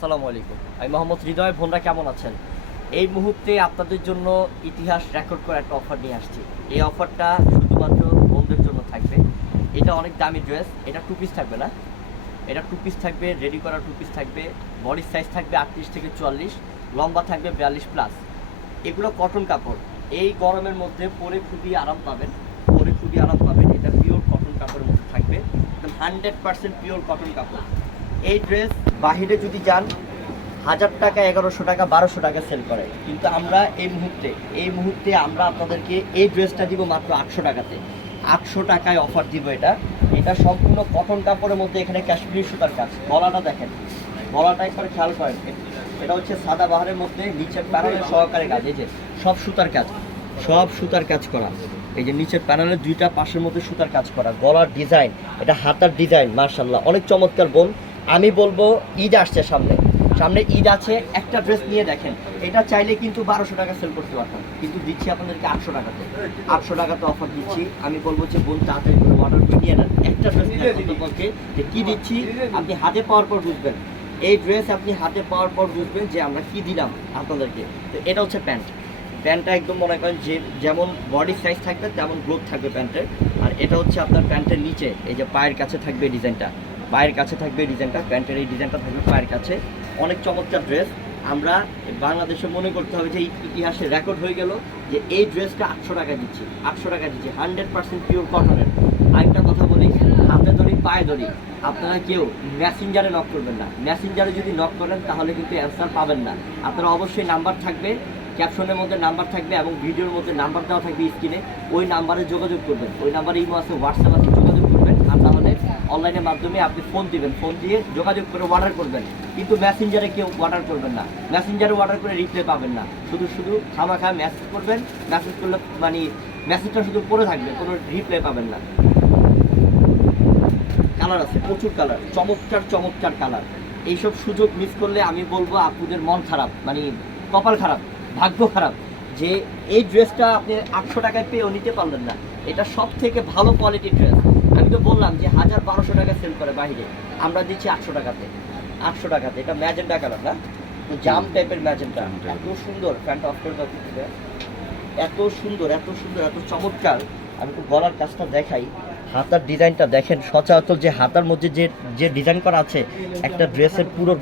আসসালামু আলাইকুম। আমি মোহাম্মদ হৃদয় ভোনরা কেমন আছেন? এই মুহূর্তে আপনাদের জন্য ইতিহাস রেকর্ড করা একটা অফার নিয়ে আসছি। এই অফারটা শুধুমাত্র বোনদের জন্য থাকবে। এটা অনেক দামি ড্রেস এটা টু পিস থাকবে না। এটা টু পিস থাকবে রেডি করা টু পিস থাকবে। বডির সাইজ থাকবে আটত্রিশ থেকে চুয়াল্লিশ, লম্বা থাকবে বিয়াল্লিশ প্লাস এগুলো কটন কাপড়। এই গরমের মধ্যে পরে খুবই আরাম পাবেন। পরে খুবই আরাম পাবেন। এটা পিওর কটন কাপড়ের মধ্যে থাকবে। একদম হান্ড্রেড পার্সেন্ট পিওর কটন কাপড়। এই ড্রেস বাহিরে যদি যান, হাজার টাকা, এগারোশো টাকা, বারোশো টাকা সেল করে। কিন্তু আমরা এই মুহূর্তে এই মুহূর্তে আমরা আপনাদেরকে এই ড্রেসটা দিব মাত্র আটশো টাকাতে। আটশো টাকায় অফার দিব এটা। এটা সম্পূর্ণ কটন কাপড়ের মধ্যে এখানে কাশ্মীরি সুতার কাজ। গলাটা দেখেন। গলাটা একবারে খেয়াল করেন। এটা হচ্ছে সাদা বাহারের মধ্যে, নিচের প্যানেলের সহকারে কাজ। এই যে, সব সুতার কাজ। সব সুতার কাজ করা। এই যে, নিচের প্যানেলের দুইটা পাশের মধ্যে সুতার কাজ করা। গলার ডিজাইন এটা হাতার ডিজাইন মার্শাল্লাহ অনেক চমৎকার বোন। আমি বলব, ঈদ আসছে সামনে। সামনে ঈদ আছে, একটা ড্রেস নিয়ে দেখেন। এটা চাইলে কিন্তু বারোশো টাকা সেল করতে পারতাম, কিন্তু দিচ্ছি আপনাদেরকে আটশো টাকাতে। আটশো টাকাতে অফার দিচ্ছি। আমি বলব যে বোন, তাড়াতাড়ি করে অর্ডার নিয়ে নেন। একটা ড্রেস সম্পর্কে যে কী দিচ্ছি, আপনি হাতে পাওয়ার পর বুঝবেন। এই ড্রেস আপনি হাতে পাওয়ার পর বুঝবেন যে আমরা কি দিলাম আপনাদেরকে। তো এটা হচ্ছে প্যান্ট। প্যান্টটা একদম মনে করেন যে যেমন বডি সাইজ থাকবে, তেমন গ্রোথ থাকবে প্যান্টের। আর এটা হচ্ছে আপনার প্যান্টের নিচে, এই যে পায়ের কাছে থাকবে ডিজাইনটা পায়ের কাছে থাকবে ডিজাইনটা প্যান্টের এই ডিজাইনটা থাকবে পায়ের কাছে। অনেক চমৎকার ড্রেস আমরা বাংলাদেশে মনে করতে হবে যে ইতিহাসে রেকর্ড হয়ে গেল যে এই ড্রেসটা আটশো টাকা দিচ্ছি, আটশো টাকা দিচ্ছি হান্ড্রেড পার্সেন্ট পিওর কটনের আরেকটা কথা বলি, হাতে ধরি, পায়ে ধরি। আপনারা কেউ মেসেঞ্জারে নক করবেন না। মেসেঞ্জারে যদি নক করেন, তাহলে কিন্তু অ্যান্সার পাবেন না। আপনারা অবশ্যই নাম্বার থাকবে ক্যাপশনের মধ্যে নাম্বার থাকবে এবং ভিডিওর মধ্যে নাম্বার দেওয়া থাকবে স্ক্রিনে ওই নাম্বারে যোগাযোগ করবেন। ওই নাম্বারে ইমো আছে হোয়াটসঅ্যাপ আছে তাহলে অনলাইনের মাধ্যমে আপনি ফোন দিবেন। ফোন দিয়ে যোগাযোগ করে অর্ডার করবেন। কিন্তু মেসেঞ্জারে কেউ অর্ডার করবেন না। মেসেঞ্জারে অর্ডার করে রিপ্লাই পাবেন না। শুধু শুধু খামাখা মেসেজ করবেন। মেসেজ করলে মানে মেসেজটা শুধু পড়ে থাকবে, কোনো রিপ্লাই পাবেন না। কালার আছে, প্রচুর কালার চমৎকার চমৎকার কালার এইসব সুযোগ মিস করলে আমি বলব আপুদের মন খারাপ মানে কপাল খারাপ, ভাগ্য খারাপ যে এই ড্রেসটা আপনি আটশো টাকায় পেয়েও নিতে পারলেন না। এটা সব থেকে ভালো কোয়ালিটির ড্রেস আমি তো বললাম যে হাজার বারোশো টাকা সেল করে বাইরে আমরা দিচ্ছি আটশো টাকাতে। আটশো টাকাতে। এটা ম্যাজেন্টা কালার না? তো জাম টাইপের ম্যাজেন্টা। এত সুন্দর। প্যান্ট অফ করে এত সুন্দর এত সুন্দর এত চমৎকার। আমি তো গলার কাজটা দেখাই। হাতার ডিজাইনটা দেখেন। সচরাচর যে হাতার মধ্যে যে যে ডিজাইন করা আছে একটা ড্রেসের পুরো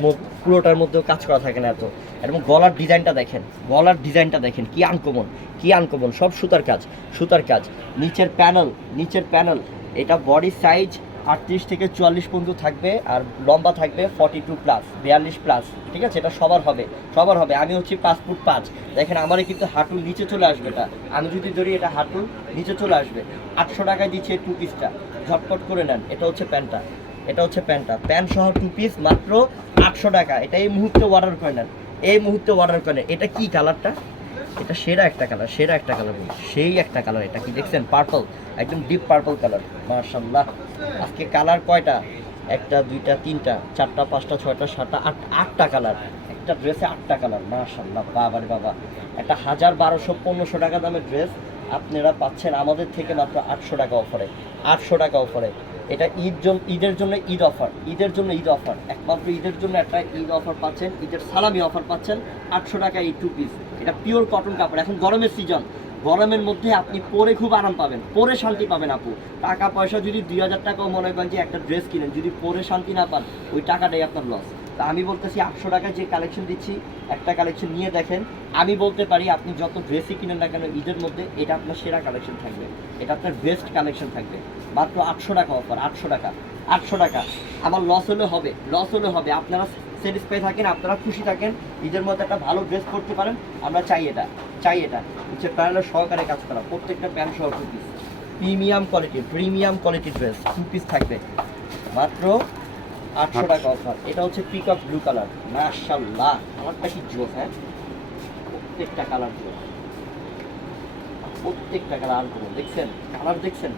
পুরোটার মধ্যেও কাজ করা থাকে না এত। এবং গলার ডিজাইনটা দেখেন। গলার ডিজাইনটা দেখেন। কি আনকমন কি আনকমন। সব সুতার কাজ সুতার কাজ। নিচের প্যানেল নিচের প্যানেল এটা বডি সাইজ আটত্রিশ থেকে চুয়াল্লিশ পর্যন্ত থাকবে আর লম্বা থাকবে ফর্টি টু প্লাস বিয়াল্লিশ প্লাস ঠিক আছে? এটা সবার হবে সবার হবে। আমি হচ্ছি পাঁচ ফুট পাঁচ। দেখেন আমারই কিন্তু হাঁটুর নিচে চলে আসবে এটা। আমি যদি ধরি, এটা হাঁটুর নিচে চলে আসবে। আটশো টাকায় দিচ্ছি টু পিসটা ঝটপট করে নেন। এটা হচ্ছে প্যান্টটা। এটা হচ্ছে প্যান্টটা। প্যান্ট সহ টু পিস মাত্র আটশো টাকা। এটা এই মুহূর্তে অর্ডার করে নেন। এই মুহূর্তে অর্ডার করে এটা কি কালারটা এটা সেরা একটা কালার, সেরা একটা কালার সেই একটা কালার এটা কি দেখছেন? পার্পল একদম ডিপ পার্পল কালার মার্শাল্লাহ আজকে কালার কয়টা? একটা, দুইটা, তিনটা, চারটা, পাঁচটা, ছয়টা, সাতটা, আট, আটটা কালার। একটা ড্রেসে আটটা কালার মার্শাল্লাহ বাবা রে বাবা। একটা হাজার বারোশো পনেরোশো টাকা দামের ড্রেস আপনারা পাচ্ছেন আমাদের থেকে মাত্র আটশো টাকা অফারে আটশো টাকা অফারে এটা ঈদ ঈদের জন্য ঈদ অফার ঈদের জন্য ঈদ অফার একমাত্র ঈদের জন্য একটা ঈদ অফার পাচ্ছেন, ঈদের সালামি অফার পাচ্ছেন, আটশো টাকা এই টু পিস এটা পিওর কটন কাপড়। এখন গরমের সিজন গরমের মধ্যে আপনি পরে খুব আরাম পাবেন। পরে শান্তি পাবেন আপু। টাকা পয়সা যদি দুই হাজার টাকাও মনে করেন যে একটা ড্রেস কিনেন, যদি পরে শান্তি না পান, ওই টাকাটাই আপনার লস তা আমি বলতেছি আটশো টাকায় যে কালেকশন দিচ্ছি, একটা কালেকশন নিয়ে দেখেন। আমি বলতে পারি আপনি যত ড্রেসই কিনেন না কেন, ঈদের মধ্যে এটা আপনার সেরা কালেকশন থাকবে। এটা আপনার বেস্ট কালেকশন থাকবে। মাত্র আটশো টাকা অফার আটশো টাকা আটশো টাকা। আমার লস হলে হবে লস হলে হবে। আপনারা স্যাটিসফাই থাকেন আপনারা খুশি থাকেন নিজের মধ্যে একটা ভালো ড্রেস পরতে পারেন আমরা চাই এটা চাই এটা। হচ্ছে প্যানেলের সহকারে কাজ করা প্রত্যেকটা প্যান্ট সহ two piece premium quality premium quality dress two piece থাকবে। মাত্র আটশো টাকা অফার এটা হচ্ছে পিক আপ ব্লু কালার মাশাল্লাহ আমারটা কি জোস হ্যাঁ? প্রত্যেকটা কালার জোস। প্রত্যেকটা কালার আর করুন দেখছেন? কালার দেখছেন?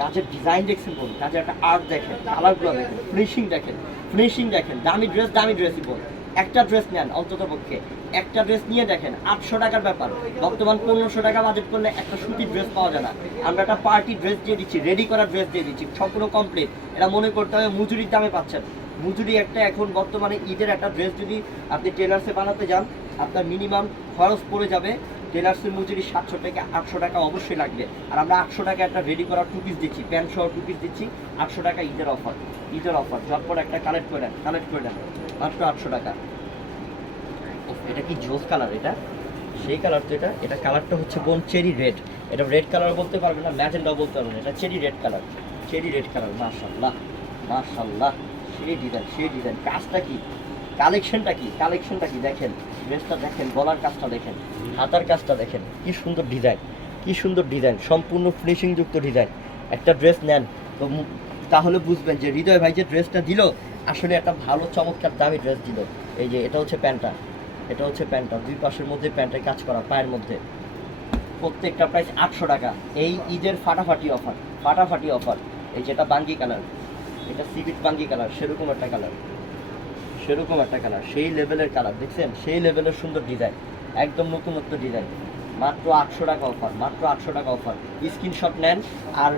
কাজের ডিজাইন দেখছেন বলুন কাজের একটা আর্ট দেখেন কালারগুলো দেখেন ফিনিশিং দেখেন ফিনিশিং দেখেন, দামি ড্রেস দামি ড্রেসই বলুন। একটা ড্রেস নেন অন্তত পক্ষে, একটা ড্রেস নিয়ে দেখেন, আটশো টাকার ব্যাপার। বর্তমান পনেরোশো টাকা বাজেট করলে একটা সুতির ড্রেস পাওয়া যায় না। আমরা একটা পার্টি ড্রেস দিয়ে দিচ্ছি রেডি করা ড্রেস দিয়ে দিচ্ছি, সম্পূর্ণ কমপ্লিট এটা মনে করতে হবে মজুরির দামে পাচ্ছেন। মজুরি একটা এখন বর্তমানে ঈদের একটা ড্রেস যদি আপনি টেলার্সে বানাতে যান, আপনার মিনিমাম খরচ পড়ে যাবে টেলার্সের মজুরি সাতশো থেকে আটশো টাকা অবশ্যই লাগবে। আর আমরা আটশো টাকা একটা রেডি করা টু পিস দিচ্ছি। প্যান্ট সহ টু পিস দিচ্ছি। আটশো টাকা ঈদের অফার ঈদের অফার ঝটপট একটা কালেক্ট করে কালেক্ট করে নেন। মাত্র আটশো টাকা। এটা কি জোস কালার এটা? সেই কালার তো এটা। এটা কালারটা হচ্ছে বোন চেরি রেড এটা রেড কালার বলতে পারবে না ম্যাজেন্ডা বলতে পারবে না। এটা cherry red colour cherry red colour মাশাল্লাহ মাশাল্লাহ সেই ডিজাইন সেই ডিজাইন কাজটা কি? কালেকশনটা কি? কালেকশনটা কি? দেখেন ড্রেসটা দেখেন, গলার কাজটা দেখেন, হাতার কাজটা দেখেন, কি সুন্দর ডিজাইন কি সুন্দর ডিজাইন সম্পূর্ণ ফিনিশিং যুক্ত ডিজাইন একটা ড্রেস নেন, তো তাহলে বুঝবেন যে হৃদয় ভাই যে ড্রেসটা দিল, আসলে একটা ভালো চমৎকার দামি ড্রেস দিল। এই যে, এটা হচ্ছে প্যান্টটা, এটা হচ্ছে প্যান্টটা, দুই পাশের মধ্যে প্যান্টের কাজ করা, পায়ের মধ্যে। প্রত্যেকটা প্রাইস আটশো টাকা। এই ঈদের ফাটাফাটি অফার ফাটাফাটি অফার এই যেটা বাঙ্গি কালার এটা সিভিট বাঙ্গি কালার সেরকম একটা কালার সেরকম একটা কালার সেই লেভেলের কালার দেখছেন? সেই লেভেলের সুন্দর ডিজাইন একদম নতুনত্ব ডিজাইন মাত্র আটশো টাকা অফার মাত্র আটশো টাকা অফার স্ক্রিনশট নেন আর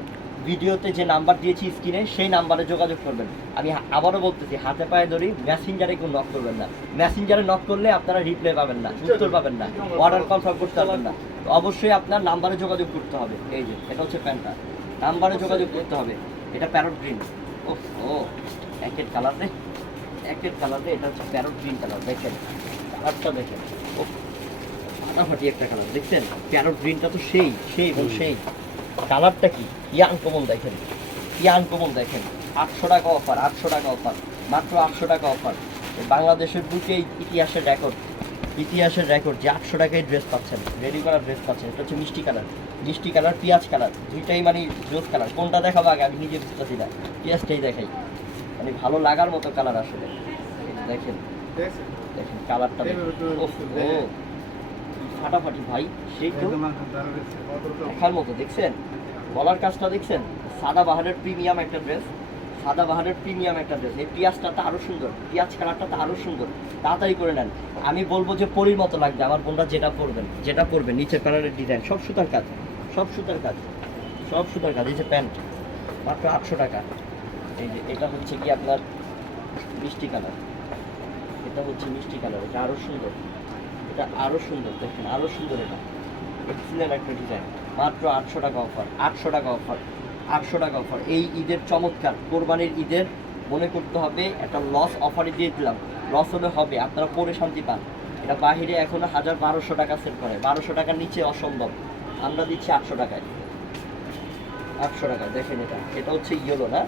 ভিডিওতে যে নাম্বার দিয়েছি স্ক্রিনে সেই নাম্বারে যোগাযোগ করবেন। আমি আবারও বলতেছি, হাতে পায়ে ধরি মেসেঞ্জারে কেউ নক করবেন না। মেসেঞ্জারে নক করলে আপনারা রিপ্লাই পাবেন না, উত্তর পাবেন না অর্ডার কনফার্ম করতে পারবেন না। অবশ্যই আপনার নাম্বারে যোগাযোগ করতে হবে। এই যে, এটা হচ্ছে প্যান্টটা নাম্বারে যোগাযোগ করতে হবে। এটা প্যারট গ্রিন ও ও একের কালার রে একের কালার এটা হচ্ছে প্যারট গ্রিন কালার দেখেন। কালারটা দেখেন। ও ফাটাফাটি একটা কালার দেখছেন? প্যারট গ্রিনটা তো সেই সেই এবং সেই। কালারটা কি? ইয়ান কমন দেখেন? ইয়ান কমন দেখেন? আটশো টাকা অফার আটশো টাকা অফার মাত্র আটশো টাকা অফার বাংলাদেশের বুকে ইতিহাসের রেকর্ড ইতিহাসের রেকর্ড যে আটশো টাকায় ড্রেস পাচ্ছেন রেডি করা ড্রেস পাচ্ছেন, এটা হচ্ছে মিষ্টি কালার মিষ্টি কালার পেঁয়াজ কালার দুইটাই মানে রোজ কালার কোনটা দেখাবো আগে? আমি নিজে বুঝতেছি না। পেঁয়াজটাই দেখাই। মানে ভালো লাগার মতো কালার আসলে। দেখেন দেখেন। কালারটা ফাটাফাটি ভাই সেই তো। দেখার মতো দেখছেন? গলার কাজটা দেখছেন? সাদা বাহারের প্রিমিয়াম একটা ড্রেস সাদা বাহারের প্রিমিয়াম একটা ড্রেস এই পেঁয়াজটা তো আরও সুন্দর পেঁয়াজ কালারটা তো আরও সুন্দর। তাড়াতাড়ি করে নেন। আমি বলব যে পরির মতো লাগবে আমার বোনরা যেটা পরবেন যেটা পরবেন নিচের কালারের ডিজাইন সব সুতার কাজ সব সুতার কাজ সব সুতার কাজ। এই যে প্যান্ট মাত্র আটশো টাকা। এই যে, এটা হচ্ছে কি আপনার মিষ্টি কালার? এটা হচ্ছে মিষ্টি কালার, এটা আরও সুন্দর। এটা আরও সুন্দর, দেখেন আরও সুন্দর এটা। এক্সিলেন্ট একটা ডিজাইন মাত্র আটশো টাকা অফার আটশো টাকা অফার আটশো টাকা অফার এই ঈদের চমৎকার, কোরবানির ঈদের মনে করতে হবে, একটা লস অফারে দিয়ে দিলাম। লস হলে হবে, আপনারা পরে শান্তি পান। এটা বাহিরে এখনও হাজার বারোশো টাকা সেল করে, বারোশো টাকার নিচে অসম্ভব। আমরা দিচ্ছি আটশো টাকায়। আটশো টাকা দেখেন এটা। এটা হচ্ছে ইয়েলো না?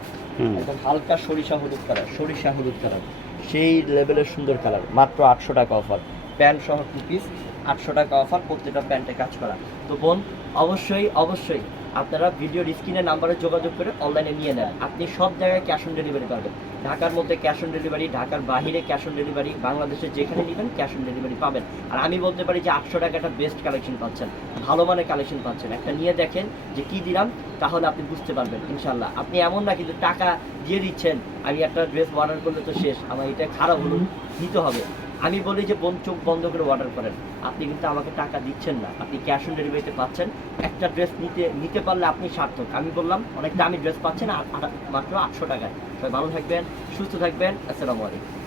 একদম হালকা সরিষা হলুদ কালার, সরিষা হলুদ কালার। সেই লেভেলের সুন্দর কালার, মাত্র আটশো টাকা অফার। প্যান্ট সহ টু পিস আটশো টাকা অফার প্রত্যেকটা প্যান্টে কাজ করা। তো বোন, অবশ্যই অবশ্যই আপনারা ভিডিওর স্ক্রিনে নাম্বারে যোগাযোগ করে অনলাইনে নিয়ে নেন। আপনি সব জায়গায় ক্যাশ অন ডেলিভারি পাবেন। ঢাকার মধ্যে ক্যাশ অন ডেলিভারি, ঢাকার বাহিরে ক্যাশ অন ডেলিভারি, বাংলাদেশে যেখানে নেবেন ক্যাশ অন ডেলিভারি পাবেন। আর আমি বলতে পারি যে আটশো টাকা একটা বেস্ট কালেকশন পাচ্ছেন, ভালো মানের কালেকশন পাচ্ছেন। একটা নিয়ে দেখেন যে কি দিলাম? তাহলে আপনি বুঝতে পারবেন ইনশাল্লাহ আপনি এমন না কিন্তু টাকা দিয়ে দিচ্ছেন আমি একটা ড্রেস অর্ডার করলে তো শেষ আমার এটা খারাপ হলো নিতে হবে। আমি বলি যে বোন চোখ বন্ধ করে অর্ডার করেন। আপনি কিন্তু আমাকে টাকা দিচ্ছেন না আপনি ক্যাশ অন ডেলিভারিতে পাচ্ছেন। একটা ড্রেস নিতে নিতে পারলে আপনি সার্থক। আমি বললাম অনেক দামি ড্রেস পাচ্ছেন মাত্র আটশো টাকায়। সবাই ভালো থাকবেন সুস্থ থাকবেন আসসালামু আলাইকুম।